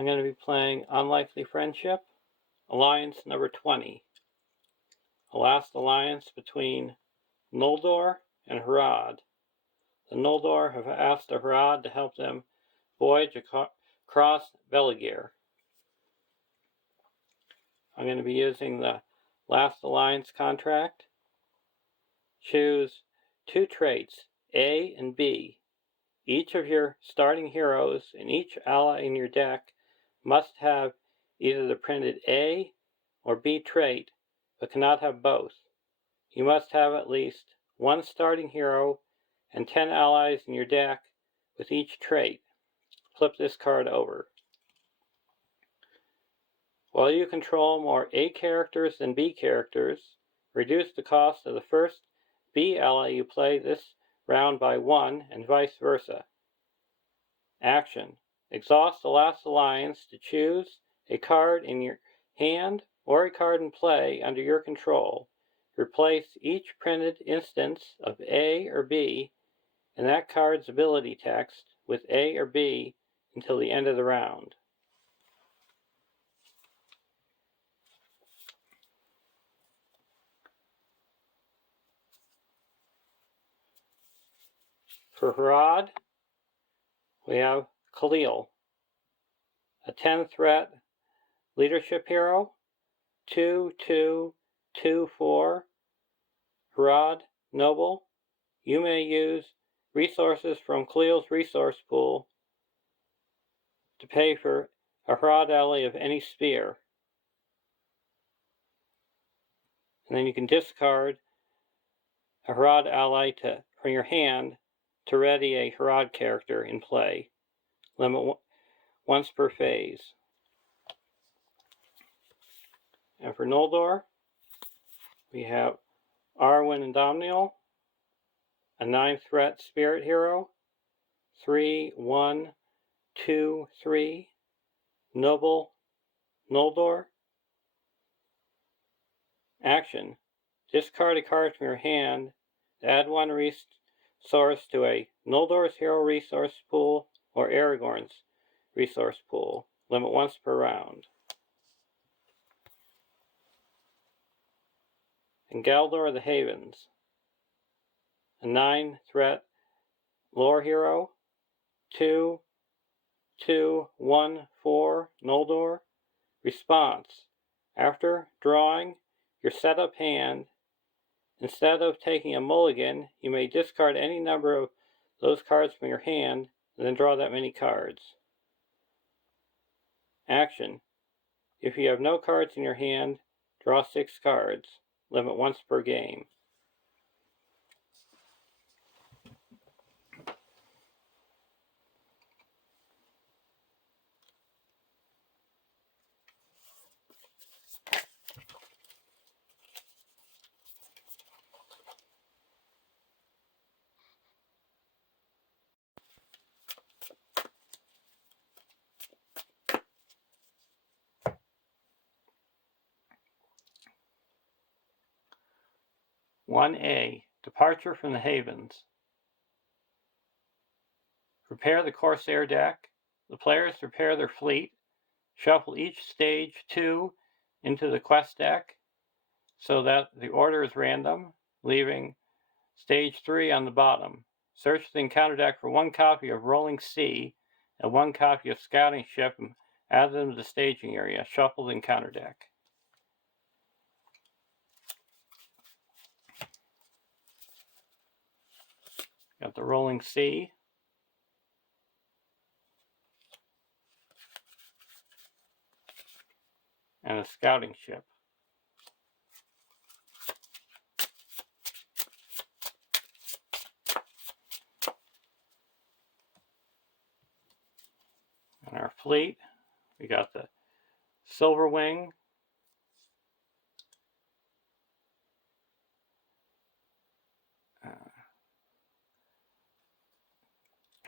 I'm going to be playing Unlikely Friendship, Alliance number 20. The last alliance between Noldor and Harad. The Noldor have asked the Harad to help them voyage across Beleger. I'm going to be using the last alliance contract. Choose two traits, A and B. Each of your starting heroes and each ally in your deck must have either the printed A or B trait, but cannot have both. You must have at least one starting hero and 10 allies in your deck with each trait. Flip this card over. While you control more A characters than B characters, reduce the cost of the first B ally you play this round by 1 and vice versa. Action. Exhaust the last alliance to choose a card in your hand or a card in play under your control. Replace each printed instance of A or B in that card's ability text with A or B until the end of the round. For Harad, we have Khalil, a 10-threat leadership hero, 2/2/2/4, Harad Noble. You may use resources from Khalil's resource pool to pay for a Harad ally of any sphere. And then you can discard a Harad ally from your hand to ready a Harad character in play. Limit once per phase. And for Noldor, we have Arwen and Domniel, a 9-threat spirit hero, 3/1/2/3, Noble Noldor. Action. Discard a card from your hand to add one resource to a Noldor's hero resource pool or Aragorn's resource pool. Limit once per round. And Galdor of the Havens, a 9-threat lore hero, 2/2/1/4 Noldor. Response. After drawing your setup hand, instead of taking a mulligan, you may discard any number of those cards from your hand and then draw that many cards. Action. If you have no cards in your hand, draw 6 cards. Limit once per game. (1A) Departure from the Havens. Prepare the Corsair deck. The players prepare their fleet. Shuffle each stage 2 into the quest deck so that the order is random, leaving stage 3 on the bottom. Search the encounter deck for 1 copy of Rolling Sea and 1 copy of Scouting Ship and add them to the staging area. Shuffle the encounter deck. Got the Rolling Sea. And a Scouting Ship. And our fleet, we got the Silverwing,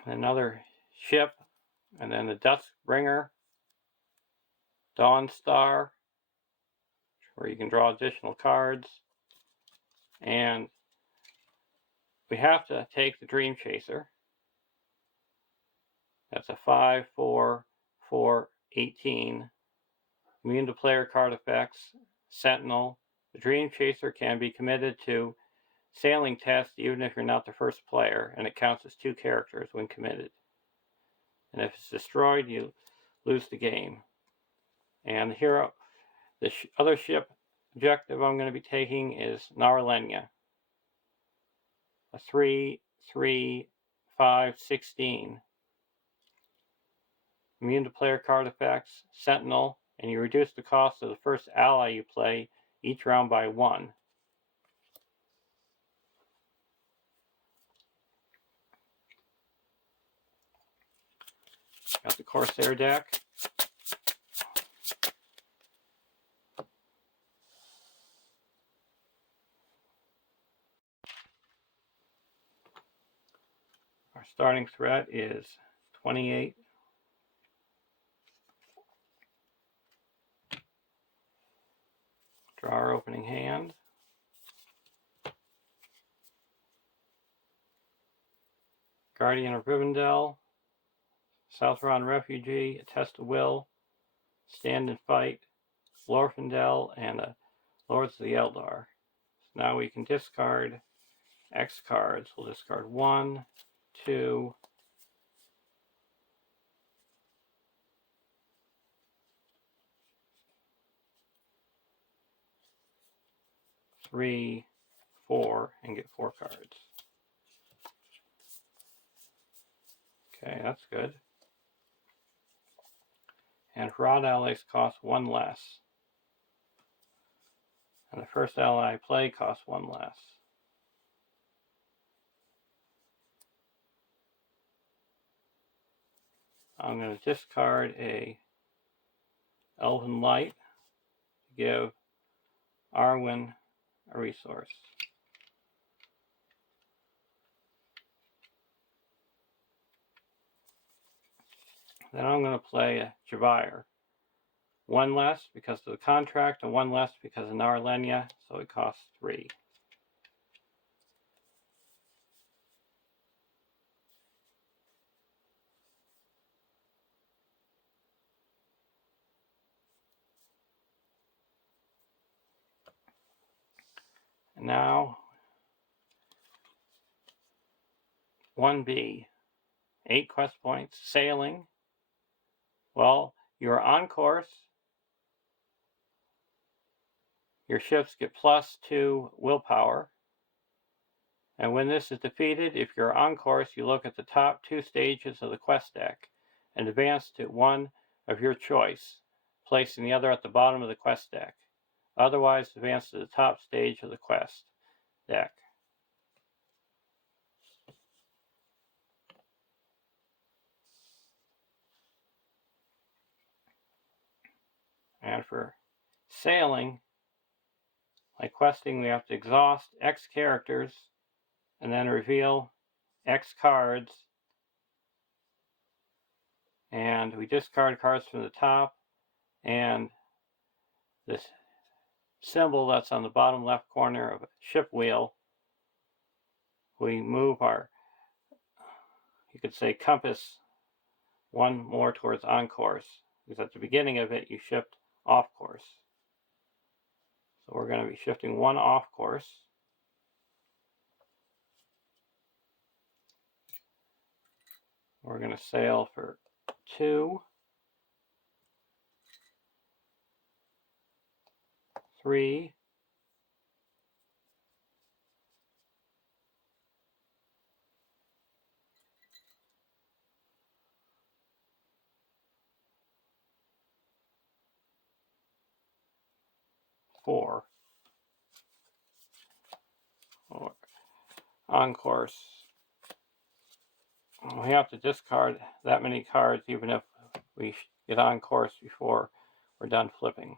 another ship, and then the Duskbringer, Dawn Star, where you can draw additional cards, and we have to take the Dream Chaser. That's a 5/4/4 18. Immune to player card effects. Sentinel. The Dream Chaser can be committed to sailing test even if you're not the first player, and it counts as 2 characters when committed. And if it's destroyed, you lose the game. And here, the other ship objective I'm going to be taking is Narlenia. A 3, 3, 5, 16. Immune to player card effects, Sentinel, and you reduce the cost of the first ally you play each round by 1. Got the Corsair deck. Our starting threat is 28. Draw our opening hand. Guardian of Rivendell, Southron Refugee, A Test of Will, Stand and Fight, Glorfindel, and Lords of the Eldar. So now we can discard X cards. We'll discard 1, 2, 3, 4, and get 4 cards. Okay, that's good. And Harad allies cost 1 less. And the first ally I play costs 1 less. I'm going to discard a Elven Light to give Arwen a resource. Then I'm going to play a Javire. 1 less because of the contract, and 1 less because of Narlenia, so it costs 3. And now, 1B, 8 quest points, sailing. Well, you're on course. Your ships get +2 willpower. And when this is defeated, if you're on course, you look at the top 2 stages of the quest deck and advance to one of your choice, placing the other at the bottom of the quest deck. Otherwise, advance to the top stage of the quest deck. And for sailing, like questing, we have to exhaust X characters and then reveal X cards. And we discard cards from the top, and this symbol that's on the bottom left corner of a ship wheel, we move our, you could say, compass 1 more towards on course, because at the beginning of it you shift off course. So we're going to be shifting 1 off course. We're going to sail for 2, 3, 4. On course. We have to discard that many cards even if we get on course before we're done flipping.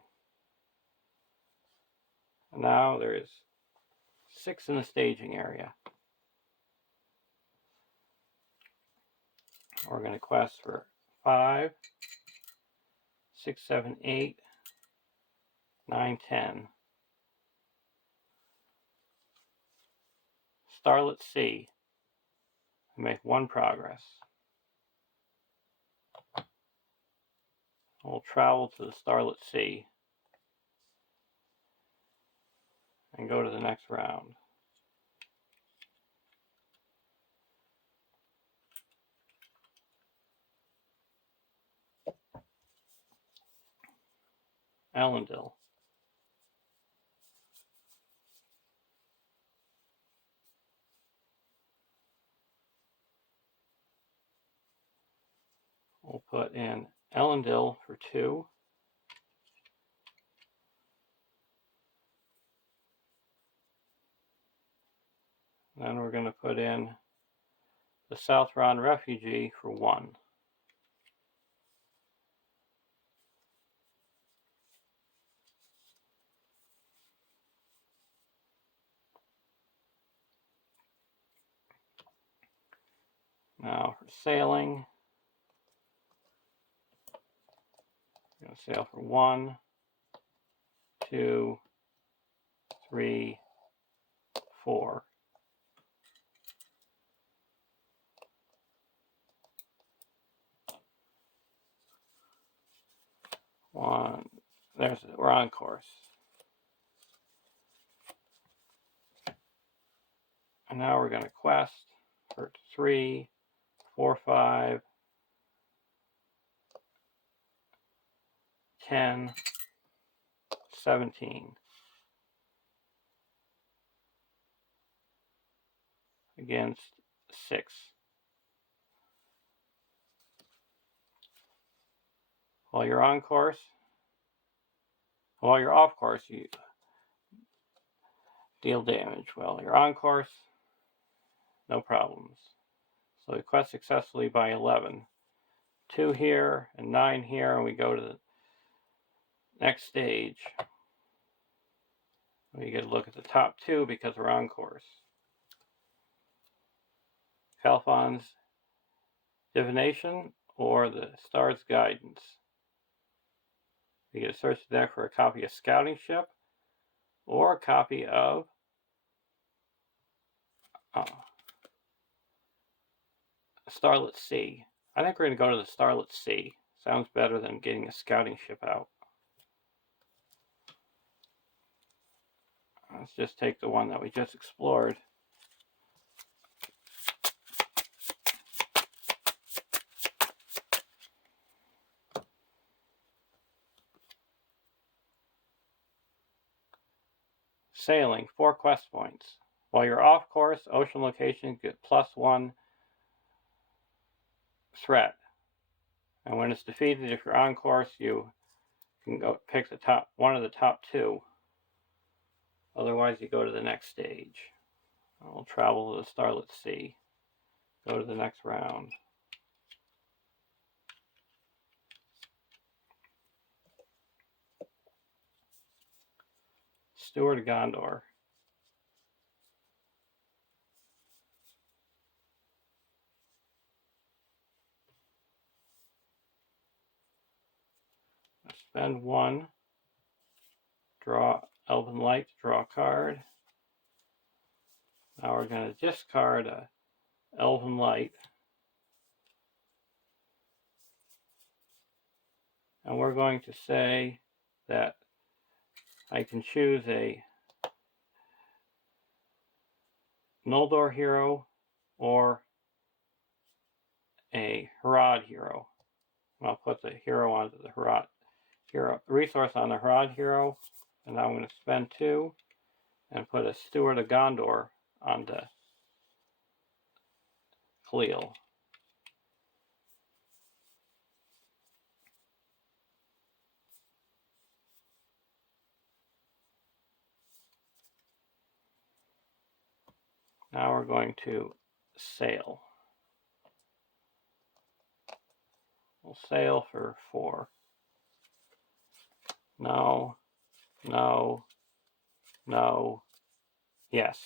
And now there's 6 in the staging area. We're going to quest for 5, 6, 7, 8, 9, 10. Starlet Sea. We make 1 progress. We'll travel to the Starlit Sea and go to the next round. Elendil. We'll put in Elendil for 2. Then we're going to put in the Southron Refugee for 1. Now for sailing, we're going to sail for 1, 2, 3, 4. We're on course. And now we're going to quest for 3, 4, 5, 10, 17. Against 6. While you're on course, while you're off course, you deal damage. While you're on course, no problems. So we quest successfully by 11. 2 here and 9 here, and we go to the next stage. We get a look at the top 2 because we're on course. Calphon's Divination or the Star's Guidance. We get a search the deck for a copy of Scouting Ship or a copy of Starlit Sea. I think we're going to go to the Starlit Sea. Sounds better than getting a scouting ship out. Let's just take the one that we just explored. Sailing, 4 quest points. While you're off course, ocean locations get +1 threat. And when it's defeated, if you're on course, you can go pick one of the top 2. Otherwise, you go to the next stage. We'll travel to the Starlit Sea. Go to the next round. Steward of Gondor. Spend 1. Draw Elven Light to draw a card. Now we're going to discard a Elven Light. And we're going to say that I can choose a Noldor hero or a Harad hero. I'll put the hero onto the Harad hero, resource on the Harad hero, and now I'm going to spend 2 and put a Steward of Gondor onto Khalil. Now we're going to sail. We'll sail for 4. No, no, no, yes.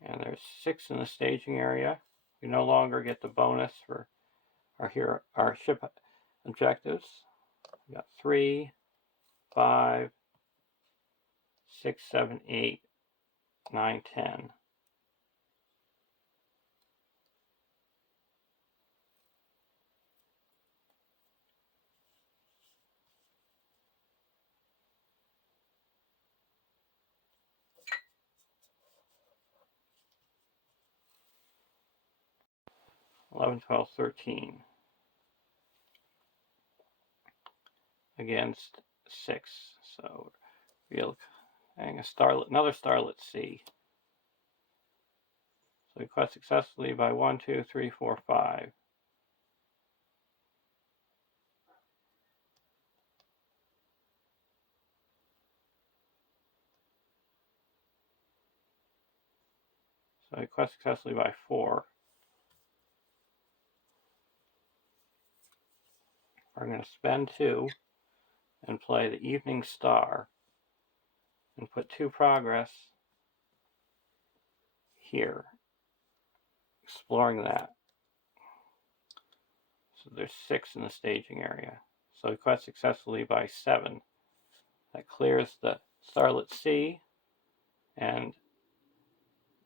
And there's 6 in the staging area. We no longer get the bonus for our ship objectives. We got 3, 5, 6, 7, 8, 9, 10. 11, 12, 13 against 6. So we'll hang another starlet C. So we quest successfully by 1, 2, 3, 4, 5. So we quest successfully by 4. We're going to spend 2 and play the Evening Star and put 2 progress here, exploring that. So there's 6 in the staging area. So we quest successfully by 7. That clears the starlet C and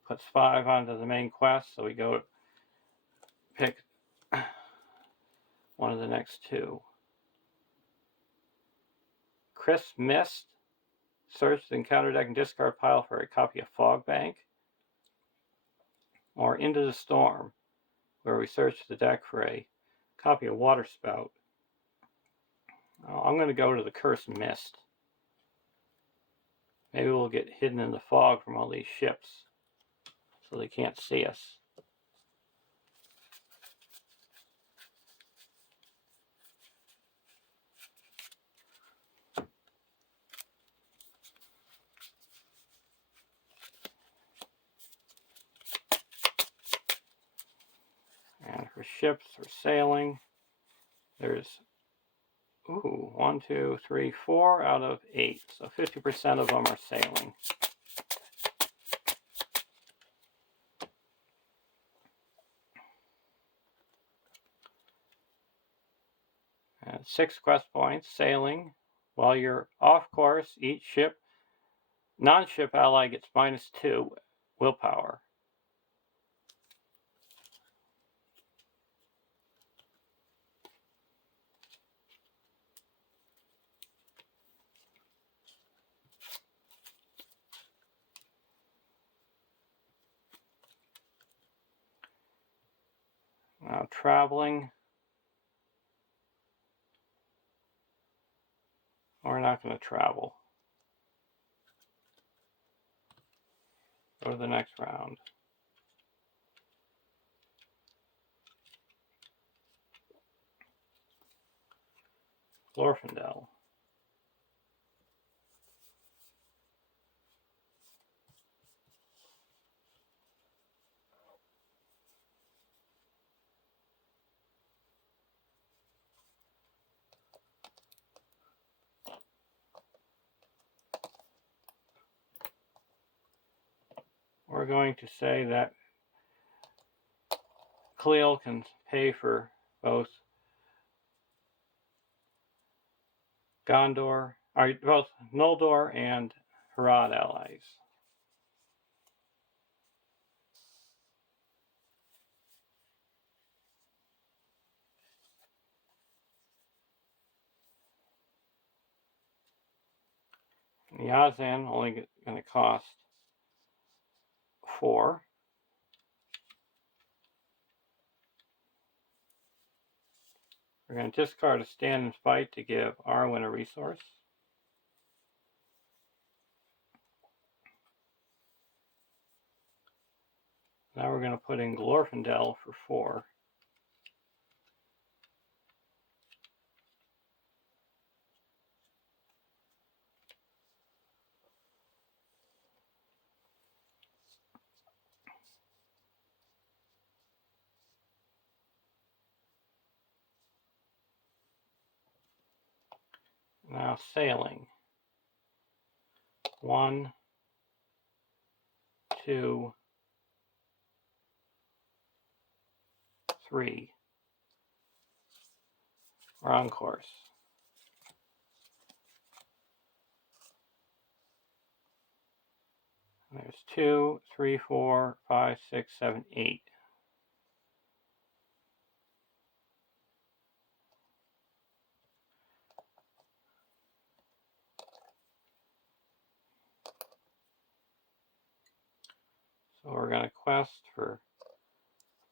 puts 5 onto the main quest. So we go pick one of the next 2. Crisp Mist. Search the encounter deck and discard pile for a copy of Fog Bank. Or Into the Storm, where we search the deck for a copy of Water Spout. I'm going to go to the Cursed Mist. Maybe we'll get hidden in the fog from all these ships, so they can't see us. And for ships or sailing, there's 1, 2, 3, 4 out of 8. So 50% of them are sailing. And 6 quest points, sailing. While you're off course, each ship, non-ship ally gets -2 willpower. Now traveling, we're not going to travel. Go to the next round. Glorfindel. We're going to say that Khalil can pay for both both Noldor and Harad allies. Yazan only going to cost 4. We're going to discard a stand and fight to give Arwen a resource. Now we're going to put in Glorfindel for 4. Now sailing. 1, 2, 3. We're on course. There's 2, 3, 4, 5, 6, 7, 8. So we're going to quest for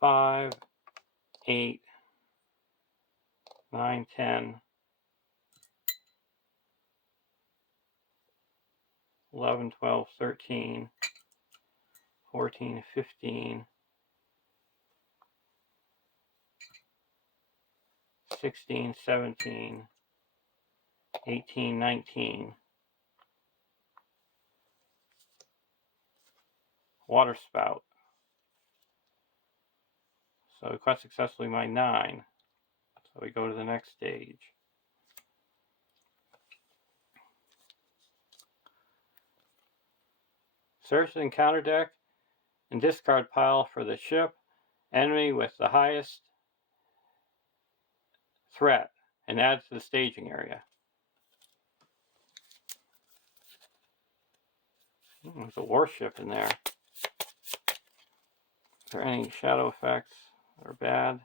5 8, 9, 10, 11, 12, 13, 14, 15, 16, 17, 18, 19. Water spout. So we caught successfully my 9. So we go to the next stage. Search the encounter deck and discard pile for the ship enemy with the highest threat and add to the staging area. There's a warship in there. Is there any shadow effects that are bad?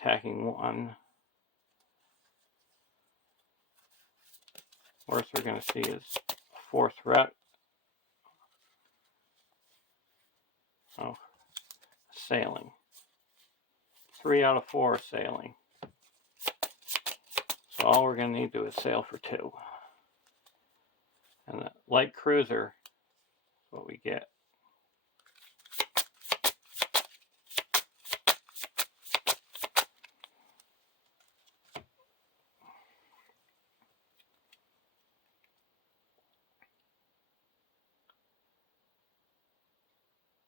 Attacking 1. Worst we're going to see is 4 threat. Oh, sailing. 3 out of 4 sailing. So all we're going to need to do is sail for 2. And the light cruiser is what we get.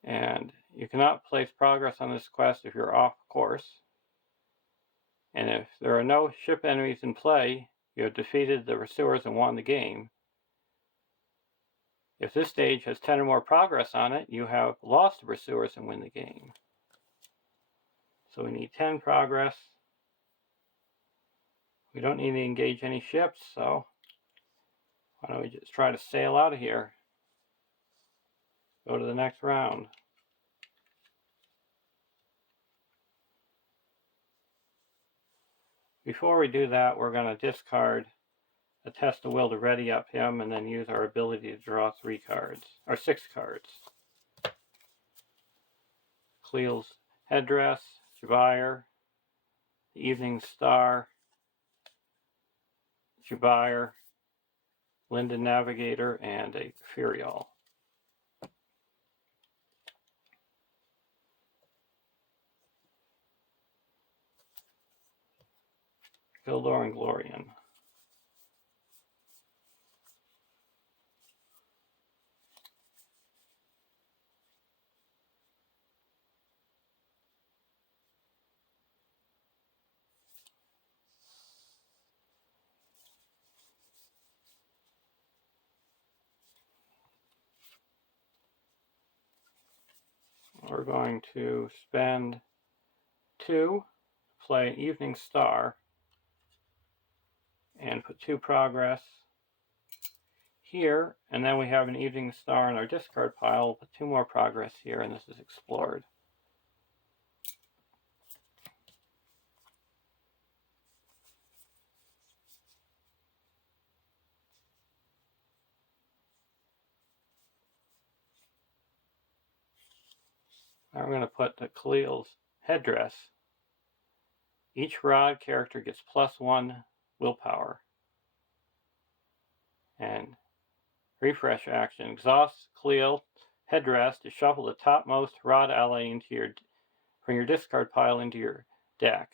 And you cannot place progress on this quest if you're off course. And if there are no ship enemies in play, you have defeated the pursuers and won the game. If this stage has 10 or more progress on it, you have lost the pursuers and win the game. So we need 10 progress. We don't need to engage any ships, so why don't we just try to sail out of here? Go to the next round. Before we do that, we're going to discard a test of will to ready up him and then use our ability to draw 3 cards, or 6 cards. Cleel's Headdress, Jabire, the Evening Star, Jabire, Linden Navigator, and a Furial. Noldor and Glorian. We're going to spend 2 to play Evening Star and put 2 progress here, and then we have an Evening Star in our discard pile. We'll put 2 more progress here, and this is explored. Now we're going to put the Khalil's Headdress. Each rod character gets +1 willpower. And refresh action. Exhaust Khalil Headdress to shuffle the topmost rod ally from your discard pile into your deck.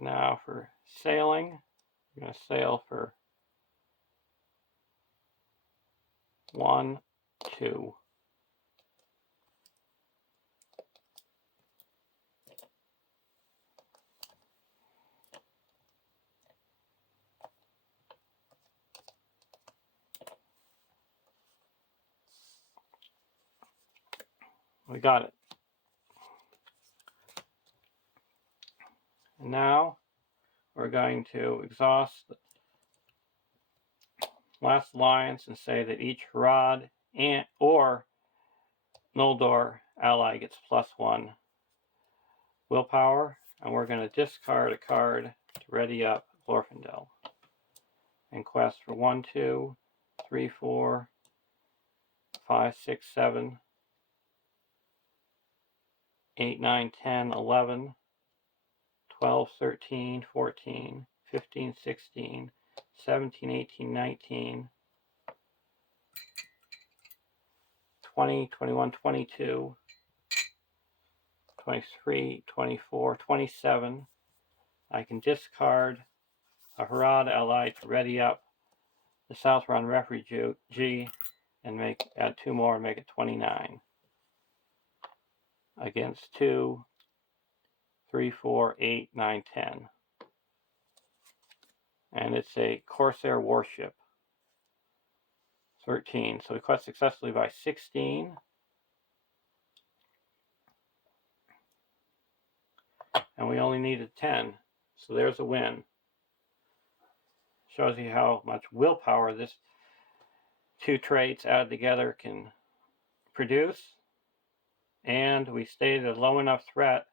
Now for sailing, I'm going to sail for 1, 2. We got it. And now we're going to exhaust last alliance and say that each Harad or Noldor ally gets +1 willpower, and we're going to discard a card to ready up Glorfindel and quest for 1, 2, 3, 4, 5, 6, 7, 8, 9, 10, 11, 12, 13, 14, 15, 16, 17, 18, 19, 20, 21, 22, 23, 24, 27. I can discard a Harad ally to ready up the Southron Refugee and add 2 more and make it 29. Against 2, 3, 4, 8, 9, 10. And it's a Corsair warship. 13. So we quest successfully by 16. And we only needed 10. So there's a win. Shows you how much willpower this 2 traits added together can produce. And we stayed at a low enough threat.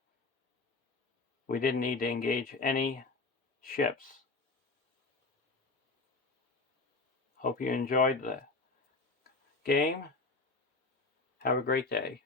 We didn't need to engage any ships. Hope you enjoyed the game. Have a great day.